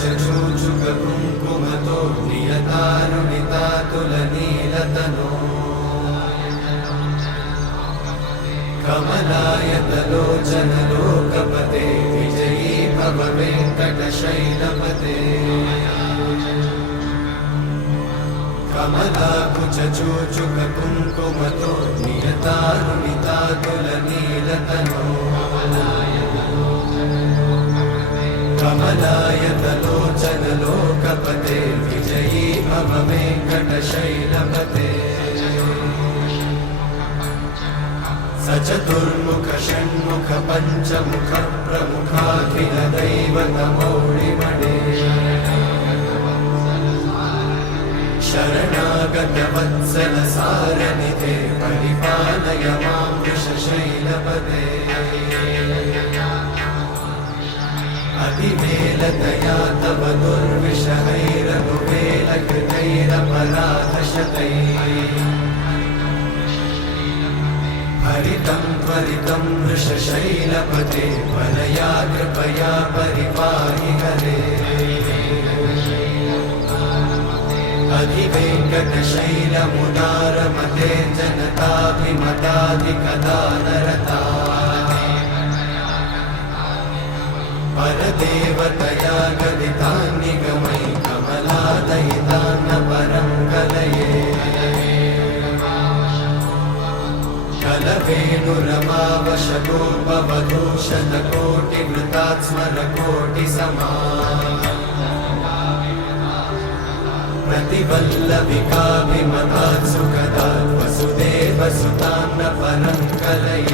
कुचचूचुककुङ्कुमतो नियतानुनितातुलनीलतनो कमलायतलोचनलोकपते विजयी भव वेङ्कटशैलपते कमलाकुचचूचुककुङ्कुमतो नियतानुनितातुलनीलतनो कमलायतलोचनलोकपते विजयी भव वेङ्कटशैलपते सचतुर्मुख षण्मुख पञ्चमुख प्रमुखाखिल दैवतमौळिमणे शरणागत वत्सल सारनिधे परिपालय मां वृषशैलपते अतिवेलतया तव दुर्विषहैरनुवेलकृतैरपराधशतैः हरितं त्वरितं वृषशैलपते वरया कृपया परिपाहि हरे अधिवेङ्कटशैलमुदारमते जनताभिमताधिकदानरता परदेवतया गदितान्निगमै कमलादयितान्न परं कलये कलवेणुरमावशतोपवधूशतकोटिवृतात्स्मरकोटिसमा प्रतिवल्लभिकाभिमतात् सुखदात् वसुदेवसुतान्न परं कलये